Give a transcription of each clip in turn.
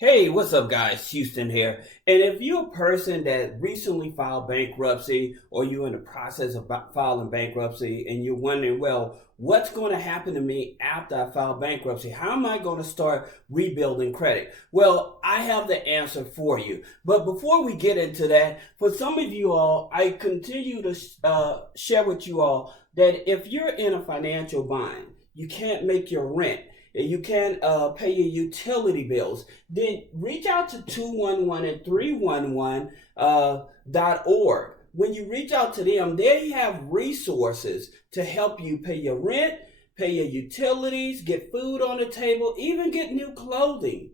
Hey, what's up, guys? Houston here. And if you're a person that recently filed bankruptcy or you're in the process of filing bankruptcy and you're wondering, well, what's going to happen to me after I file bankruptcy? How am I going to start rebuilding credit? Well, I have the answer for you. But before we get into that, for some of you all, I continue to share with you all that if you're in a financial bind, you can't make your rent, you can't pay your utility bills, then reach out to 211 and 311 .org. When you reach out to them, they have resources to help you pay your rent, pay your utilities, get food on the table, even get new clothing.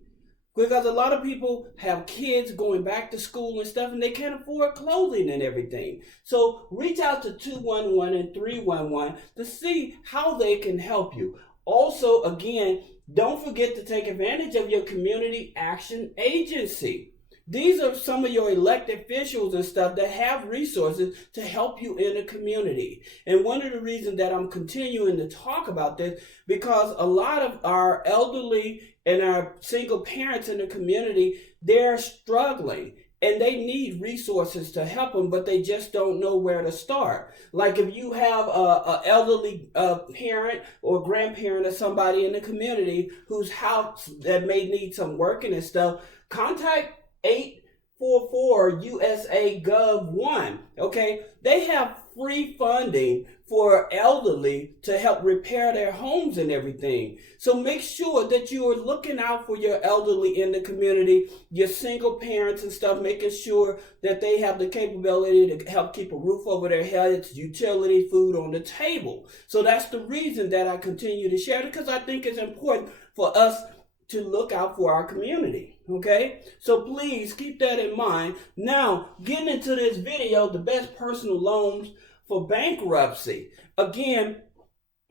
Because a lot of people have kids going back to school and stuff, and they can't afford clothing and everything. So reach out to 211 and 311 to see how they can help you. Also, again, don't forget to take advantage of your community action agency. These are some of your elected officials and stuff that have resources to help you in the community. And one of the reasons that I'm continuing to talk about this, because a lot of our elderly and our single parents in the community, they're struggling. And they need resources to help them, but they just don't know where to start. Like if you have an elderly parent or grandparent or somebody in the community whose house that may need some working and stuff, contact 844 USA Gov 1. Okay, they have free funding for elderly to help repair their homes and everything. So make sure that you are looking out for your elderly in the community, your single parents and stuff, making sure that they have the capability to help keep a roof over their heads, utility, food on the table. So that's the reason that I continue to share it, because I think it's important for us to look out for our community. Okay, so please keep that in mind. Now, getting into this video, the best personal loans for bankruptcy. Again,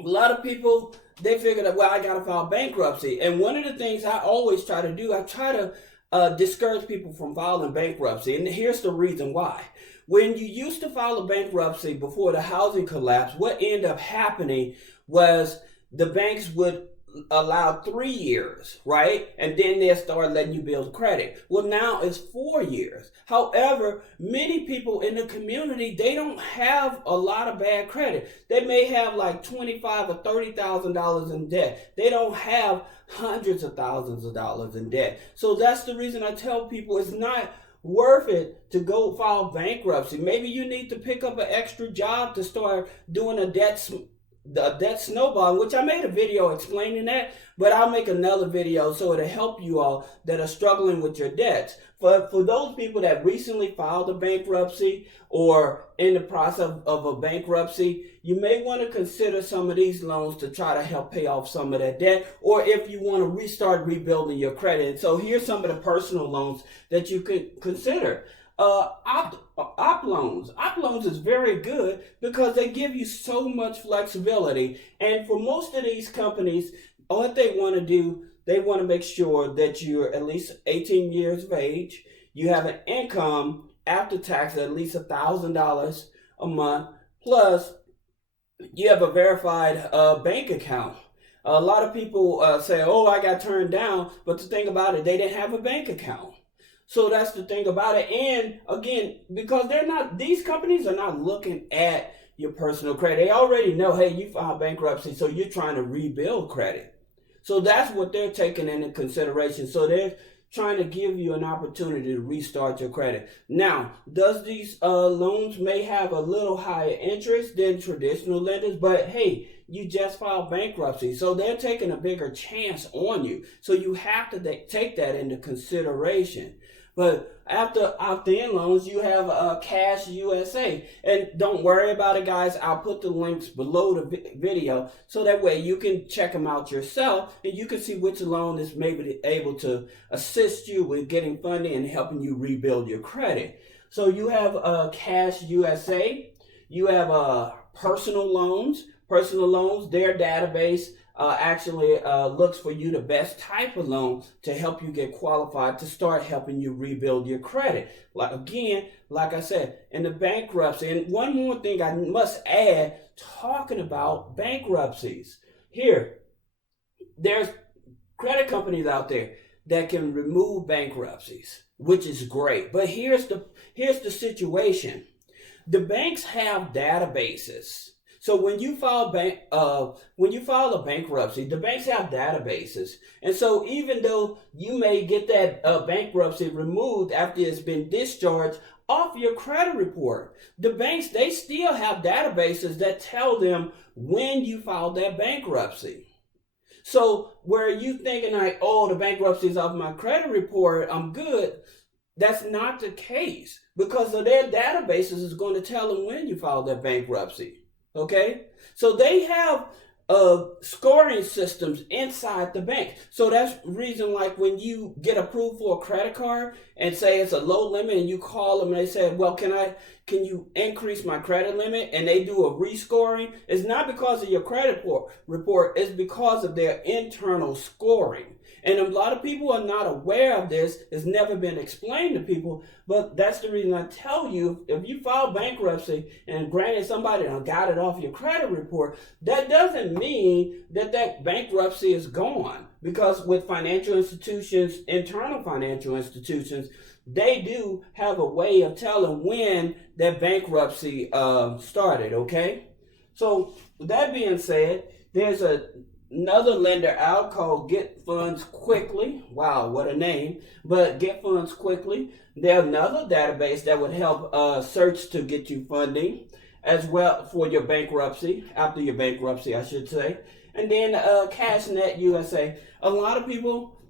a lot of people, they figure that, well, I got to file bankruptcy. And one of the things I always try to do, I try to discourage people from filing bankruptcy. And here's the reason why. When you used to file a bankruptcy before the housing collapse, what ended up happening was the banks would allow 3 years, right? And then they'll start letting you build credit. Well, now it's 4 years. However, many people in the community, they don't have a lot of bad credit. They may have like $25,000 or $30,000 in debt. They don't have hundreds of thousands of dollars in debt. So that's the reason I tell people it's not worth it to go file bankruptcy. Maybe you need to pick up an extra job to start doing a debt snowball, which I made a video explaining that, but I'll make another video so it'll help you all that are struggling with your debts. For those people that recently filed a bankruptcy or in the process of a bankruptcy, you may want to consider some of these loans to try to help pay off some of that debt, or if you want to restart rebuilding your credit. And so here's some of the personal loans that you could consider. Op loans. Op loans is very good because they give you so much flexibility. And for most of these companies, what they want to do, they want to make sure that you're at least 18 years of age, you have an income after tax at least $1,000 a month, plus you have a verified bank account. A lot of people say, oh, I got turned down, but the thing about it, they didn't have a bank account. So that's the thing about it. And again, because these companies are not looking at your personal credit. They already know, hey, you filed bankruptcy, so you're trying to rebuild credit. So that's what they're taking into consideration. So they're trying to give you an opportunity to restart your credit. Now, does these loans may have a little higher interest than traditional lenders, but hey, you just filed bankruptcy, so they're taking a bigger chance on you. So you have to take that into consideration. But after opt-in loans, you have Cash USA. And don't worry about it, guys. I'll put the links below the video so that way you can check them out yourself and you can see which loan is maybe able to assist you with getting funding and helping you rebuild your credit. So you have Cash USA. You have personal loans. Personal loans, their database actually looks for you the best type of loan to help you get qualified to start helping you rebuild your credit. Like I said, in the bankruptcy. And one more thing I must add, talking about bankruptcies. There's credit companies out there. that can remove bankruptcies, which is great. But here's the situation. The banks have databases. So when you file a bankruptcy, the banks have databases, and so even though you may get that bankruptcy removed after it's been discharged off your credit report, the banks, they still have databases that tell them when you filed that bankruptcy. So where you thinking like, oh, the bankruptcy is off my credit report, I'm good. That's not the case, because of their databases is going to tell them when you filed that bankruptcy. Okay, so they have scoring systems inside the bank. So that's the reason, like when you get approved for a credit card and say it's a low limit, and you call them and they say, well, can you increase my credit limit? And they do a rescoring. It's not because of your credit report. It's because of their internal scoring. And a lot of people are not aware of this. It's never been explained to people. But that's the reason I tell you, if you file bankruptcy and granted somebody got it off your credit report, that doesn't mean that bankruptcy is gone. Because with financial institutions, internal financial institutions, they do have a way of telling when that bankruptcy started, okay? So with that being said, there's another lender out called Get Funds Quickly. Wow, what a name. But Get Funds Quickly. They're another database that would help search to get you funding as well for your bankruptcy, after your bankruptcy, I should say. And then CashNet USA. A lot of people,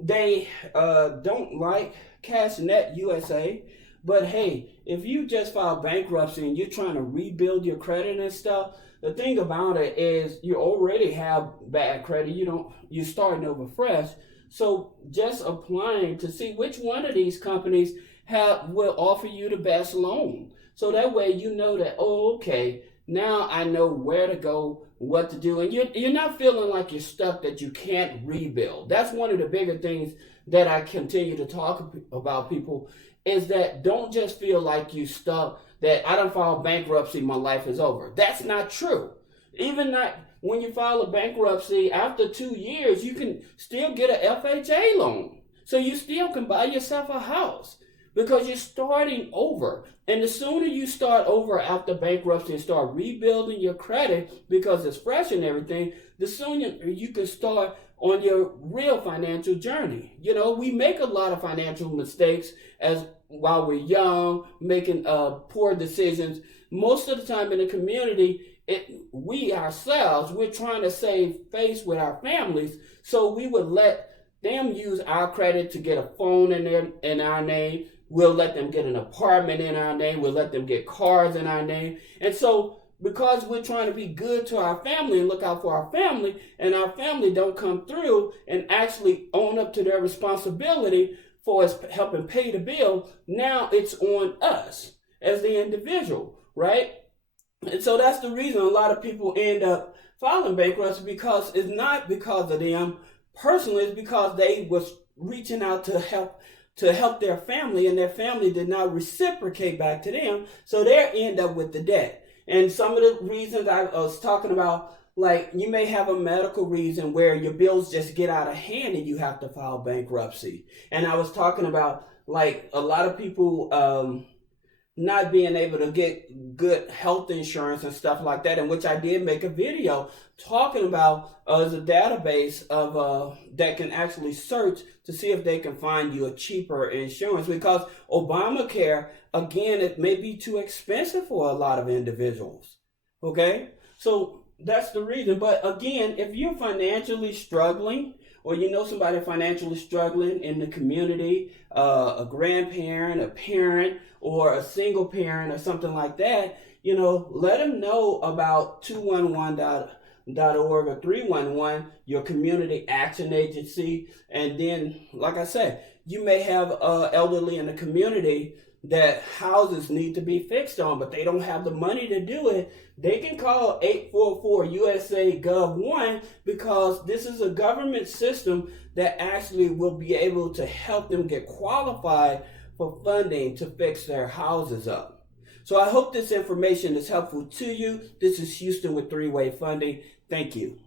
they don't like CashNet USA. But hey, if you just file bankruptcy and you're trying to rebuild your credit and stuff, the thing about it is you already have bad credit. You're starting over fresh. So just applying to see which one of these companies will offer you the best loan. So that way you know that, oh, okay, now I know where to go, what to do. And you're not feeling like you're stuck, that you can't rebuild. That's one of the bigger things that I continue to talk about, people, is that don't just feel like you stuck, that I don't file bankruptcy, my life is over. That's not true. Even not when you file a bankruptcy, after 2 years, you can still get an FHA loan. So you still can buy yourself a house because you're starting over. And the sooner you start over after bankruptcy and start rebuilding your credit, because it's fresh and everything, the sooner you can start on your real financial journey. You know, we make a lot of financial mistakes while we're young, making poor decisions. Most of the time in the community, we ourselves, we're trying to save face with our families, so we would let them use our credit to get a phone in our name. We'll let them get an apartment in our name. We'll let them get cars in our name. And so because we're trying to be good to our family and look out for our family, and our family don't come through and actually own up to their responsibility for us helping pay the bill, now it's on us as the individual, right? And so that's the reason a lot of people end up filing bankruptcy, because it's not because of them personally, it's because they was reaching out to help their family, and their family did not reciprocate back to them, so they end up with the debt. And some of the reasons I was talking about, like you may have a medical reason where your bills just get out of hand and you have to file bankruptcy. And I was talking about like a lot of people not being able to get good health insurance and stuff like that, in which I did make a video talking about as a database of that can actually search to see if they can find you a cheaper insurance, because Obamacare, again, it may be too expensive for a lot of individuals. Okay, so that's the reason. But again, if you're financially struggling, or you know somebody financially struggling in the community, a grandparent, a parent, or a single parent or something like that, you know, let them know about 211.org or 311, your community action agency. And then, like I said, you may have elderly in the community that houses need to be fixed on, but they don't have the money to do it. They can call 844 USA Gov 1, because this is a government system that actually will be able to help them get qualified for funding to fix their houses up. So I hope this information is helpful to you. This is Houston with Three-Way Funding. Thank you.